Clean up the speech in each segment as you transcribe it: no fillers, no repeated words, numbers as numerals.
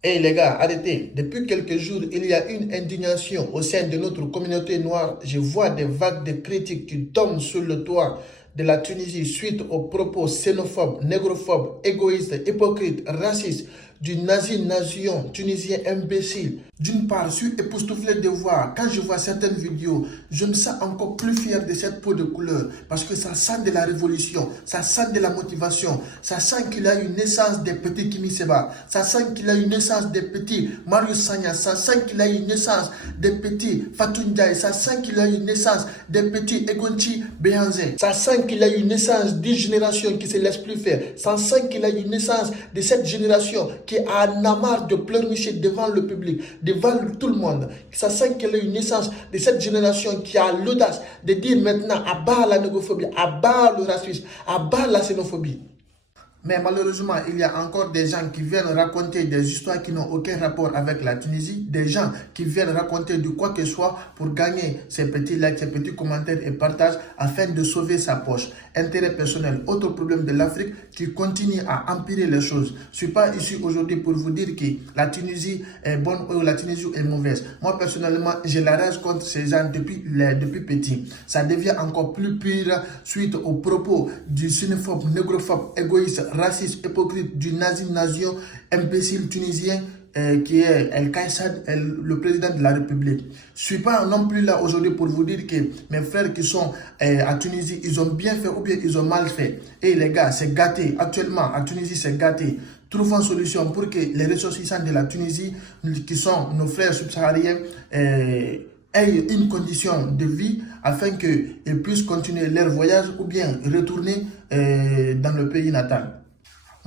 Hey les gars, arrêtez. Depuis quelques jours, il y a une indignation au sein de notre communauté noire. Je vois des vagues de critiques qui tombent sur le toit de la Tunisie suite aux propos xénophobes, négrophobes, égoïstes, hypocrites, racistes du nazi-nation tunisien imbécile. D'une part, je suis époustouflé de voir, quand je vois certaines vidéos, je me sens encore plus fier de cette peau de couleur parce que ça sent de la révolution, ça sent de la motivation, ça sent qu'il a une naissance des petits Kimi Seba, ça sent qu'il a une naissance des petits Marius Sagna, ça sent qu'il a une naissance des petits Fatou Ndiaye, ça sent qu'il a une naissance des petits Egonchi Behanzé, ça sent qu'il a une naissance d'une génération qui ne se laisse plus faire, ça sent qu'il a une naissance de cette génération qui en a marre de pleurnicher devant le public, devant tout le monde. Ça sent qu'elle a une naissance de cette génération qui a l'audace de dire maintenant à bas la négophobie, à bas le racisme, à bas la xénophobie. Mais malheureusement, il y a encore des gens qui viennent raconter des histoires qui n'ont aucun rapport avec la Tunisie, des gens qui viennent raconter de quoi que ce soit pour gagner ces petits likes, ces petits commentaires et partages afin de sauver sa poche. Intérêt personnel, autre problème de l'Afrique qui continue à empirer les choses. Je ne suis pas ici aujourd'hui pour vous dire que la Tunisie est bonne ou la Tunisie est mauvaise. Moi personnellement, j'ai la rage contre ces gens depuis petit. Ça devient encore plus pire suite aux propos du xénophobe, négrophobe, égoïste, raciste, hypocrite du nazi-nation imbécile tunisien qui est El Kaïsad, le président de la République. Je ne suis pas non plus là aujourd'hui pour vous dire que mes frères qui sont à Tunisie, ils ont bien fait ou bien ils ont mal fait. Et les gars, c'est gâté. Actuellement, à Tunisie, c'est gâté. Trouvons une solution pour que les ressortissants de la Tunisie, qui sont nos frères subsahariens, aient une condition de vie afin qu'ils puissent continuer leur voyage ou bien retourner dans le pays natal.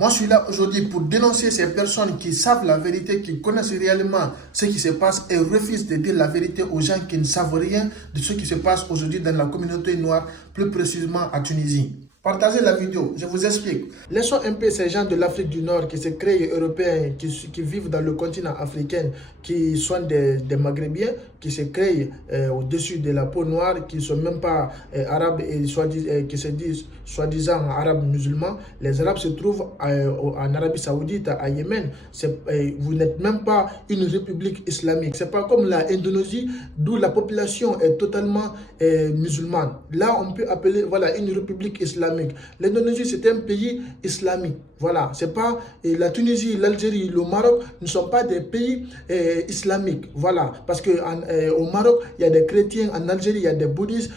Moi, je suis là aujourd'hui pour dénoncer ces personnes qui savent la vérité, qui connaissent réellement ce qui se passe et refusent de dire la vérité aux gens qui ne savent rien de ce qui se passe aujourd'hui dans la communauté noire, plus précisément à Tunisie. Partagez la vidéo, je vous explique. Laissons un peu ces gens de l'Afrique du Nord qui se créent européens, qui vivent dans le continent africain, qui sont des Maghrébiens, qui se créent au-dessus de la peau noire, qui ne sont même pas arabes et qui se disent soi-disant arabes musulmans. Les arabes se trouvent en Arabie Saoudite, à Yémen. Vous n'êtes même pas une république islamique. Ce n'est pas comme l'Indonésie, d'où la population est totalement musulmane. Là, on peut appeler voilà, une république islamique. L'Indonésie, c'est un pays islamique. Voilà, c'est pas la Tunisie, l'Algérie, le Maroc ne sont pas des pays islamiques. Voilà, parce que au Maroc, il y a des chrétiens, en Algérie, il y a des bouddhistes,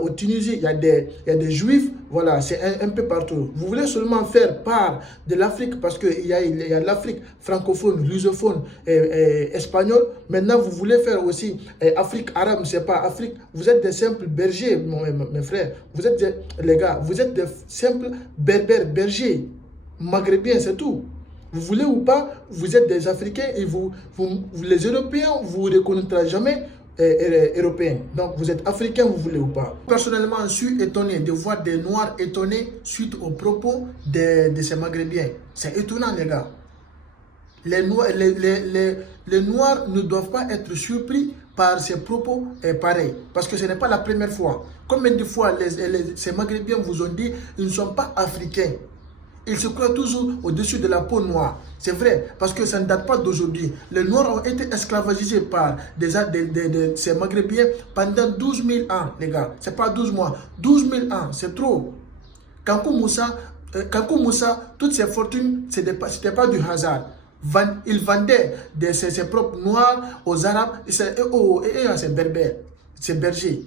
au Tunisie, il y a des juifs. Voilà, c'est un peu partout. Vous voulez seulement faire part de l'Afrique parce qu'il y a l'Afrique francophone, lusophone, espagnole. Maintenant, vous voulez faire aussi Afrique arabe, c'est pas Afrique. Vous êtes des simples bergers, mes frères. Vous êtes les gars, vous êtes des simples berbères, bergers, maghrébiens, c'est tout. Vous voulez ou pas, vous êtes des Africains et les Européens, vous ne reconnaîtrez jamais européens. Donc vous êtes Africains, vous voulez ou pas. Personnellement, je suis étonné de voir des Noirs étonnés suite aux propos de ces Maghrébiens. C'est étonnant, les gars. Les Noirs ne doivent pas être surpris par ces propos pareils. Parce que ce n'est pas la première fois. Combien de fois ces Maghrébiens vous ont dit qu'ils ne sont pas africains? Ils se croient toujours au-dessus de la peau noire. C'est vrai, parce que ça ne date pas d'aujourd'hui. Les Noirs ont été esclavagisés par ces Maghrébiens pendant 12 000 ans, les gars. Ce n'est pas 12 mois. 12 000 ans, c'est trop. Kankou Moussa, toutes ses fortunes, ce n'était pas du hasard. Il vendait ses propres noirs aux Arabes et à ses berbères, ces bergers,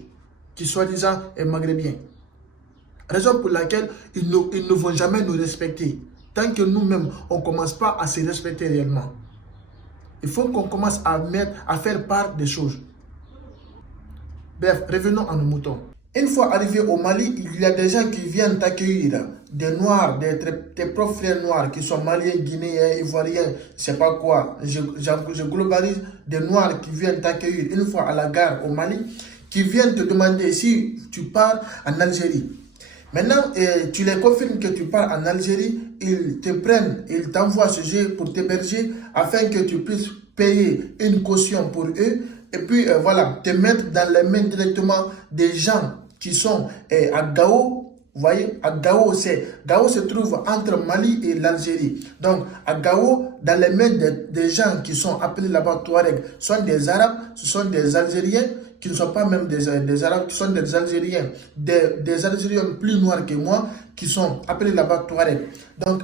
qui soi-disant est maghrébien. Raison pour laquelle ils ne vont jamais nous respecter. Tant que nous-mêmes, on ne commence pas à se respecter réellement. Il faut qu'on commence à faire part des choses. Bref, revenons à nos moutons. Une fois arrivé au Mali, il y a des gens qui viennent t'accueillir. Des Noirs, tes propres frères noirs qui sont Maliens, Guinéens, Ivoiriens, je ne sais pas quoi. Je globalise des Noirs qui viennent t'accueillir une fois à la gare au Mali, qui viennent te demander si tu pars en Algérie. Maintenant, tu les confirmes que tu pars en Algérie, ils te prennent, ils t'envoient ce jeu pour t'héberger afin que tu puisses payer une caution pour eux et puis voilà, te mettre dans les mains directement des gens qui sont à Gao, Vous voyez, à Gao, Gao se trouve entre Mali et l'Algérie. Donc, à Gao, dans les mains des gens qui sont appelés là-bas Touareg, ce sont des Arabes, ce sont des Algériens, qui ne sont pas même des Arabes, qui sont des Algériens, des Algériens plus noirs que moi, qui sont appelés là-bas Touareg. Donc,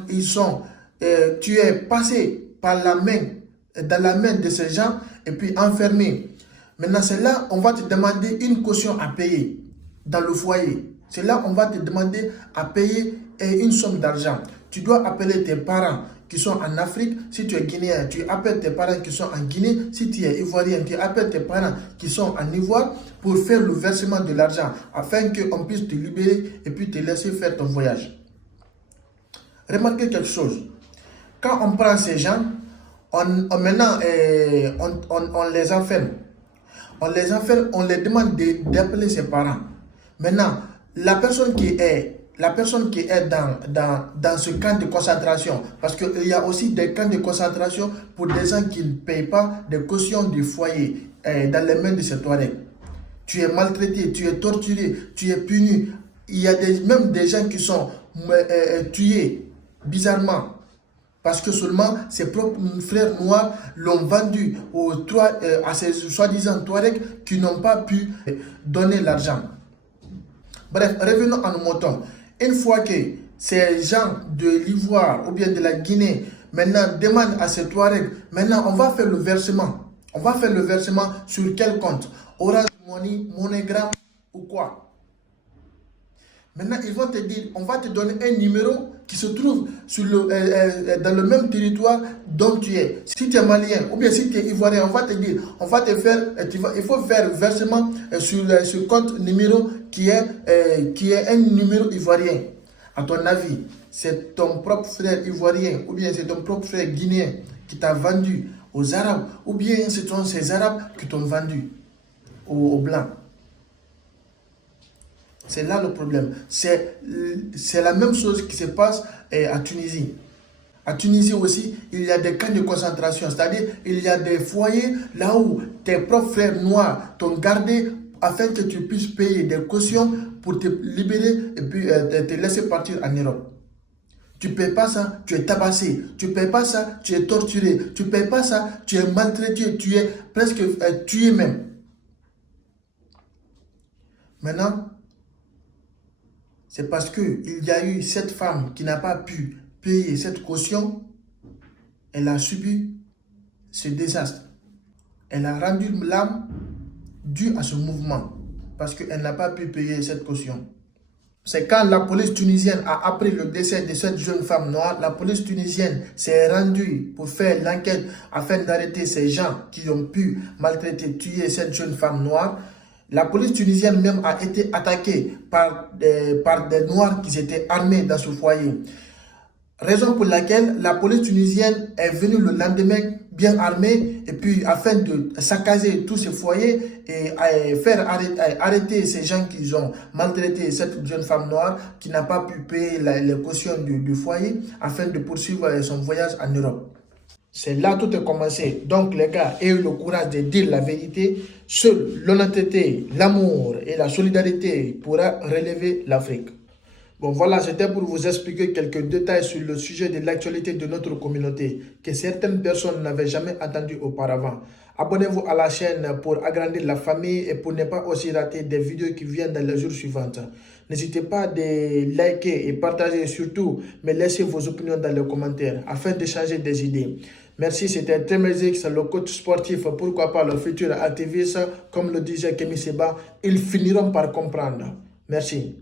tu es passé par dans la main de ces gens, et puis enfermé. Maintenant, c'est là, on va te demander une caution à payer dans le foyer. C'est là on va te demander à payer une somme d'argent. Tu dois appeler tes parents qui sont en Afrique. Si tu es guinéen, tu appelles tes parents qui sont en Guinée. Si tu es ivoirien, tu appelles tes parents qui sont en Ivoire pour faire le versement de l'argent afin qu'on puisse te libérer et puis te laisser faire ton voyage. Remarquez quelque chose. Quand on prend ces gens, maintenant, on les enferme. On les enferme, on les demande d'appeler ses parents. Maintenant, la personne qui est dans ce camp de concentration, parce qu'il y a aussi des camps de concentration pour des gens qui ne payent pas des cautions du foyer dans les mains de ces Touaregs. Tu es maltraité, tu es torturé, tu es puni. Il y a même des gens qui sont tués bizarrement parce que seulement ses propres frères noirs l'ont vendu à ces soi-disant Touaregs qui n'ont pas pu donner l'argent. Bref, revenons à nos moutons. Une fois que ces gens de l'Ivoire ou bien de la Guinée maintenant demandent à ces Touaregs, maintenant on va faire le versement. On va faire le versement sur quel compte? Orange Money, MoneyGram ou quoi? Maintenant, ils vont te dire, on va te donner un numéro qui se trouve dans le même territoire dont tu es. Si tu es malien ou bien si tu es ivoirien, on va te dire, il faut faire versement sur ce compte numéro qui est un numéro ivoirien. À ton avis, c'est ton propre frère ivoirien ou bien c'est ton propre frère guinéen qui t'a vendu aux Arabes ou bien ce sont ces Arabes qui t'ont vendu aux Blancs. C'est là le problème. C'est la même chose qui se passe à Tunisie. À Tunisie aussi, il y a des camps de concentration, c'est-à-dire il y a des foyers là où tes propres frères noirs t'ont gardé afin que tu puisses payer des cautions pour te libérer et puis te laisser partir en Europe. Tu ne payes pas ça, tu es tabassé. Tu ne payes pas ça, tu es torturé. Tu ne payes pas ça, tu es maltraité, tu es presque tué même. Maintenant, c'est parce qu'il y a eu cette femme qui n'a pas pu payer cette caution, elle a subi ce désastre. Elle a rendu l'âme due à ce mouvement parce qu'elle n'a pas pu payer cette caution. C'est quand la police tunisienne a appris le décès de cette jeune femme noire, la police tunisienne s'est rendue pour faire l'enquête afin d'arrêter ces gens qui ont pu maltraiter, tuer cette jeune femme noire. La police tunisienne même a été attaquée par des Noirs qui étaient armés dans ce foyer. Raison pour laquelle la police tunisienne est venue le lendemain bien armée et puis afin de saccager tous ces foyers et faire arrêter ces gens qui ont maltraité cette jeune femme noire qui n'a pas pu payer les cautions du foyer afin de poursuivre son voyage en Europe. C'est là tout est commencé. Donc les gars, ayez le courage de dire la vérité. Seule l'honnêteté, l'amour et la solidarité pourra relever l'Afrique. Bon voilà, c'était pour vous expliquer quelques détails sur le sujet de l'actualité de notre communauté que certaines personnes n'avaient jamais entendu auparavant. Abonnez-vous à la chaîne pour agrandir la famille et pour ne pas aussi rater des vidéos qui viennent dans les jours suivants. N'hésitez pas à liker et partager surtout, mais laissez vos opinions dans les commentaires afin d'échanger des idées. Merci, c'était Temezik, c'est le coach sportif, pourquoi pas le futur activiste, comme le disait Kémy Séba, ils finiront par comprendre. Merci.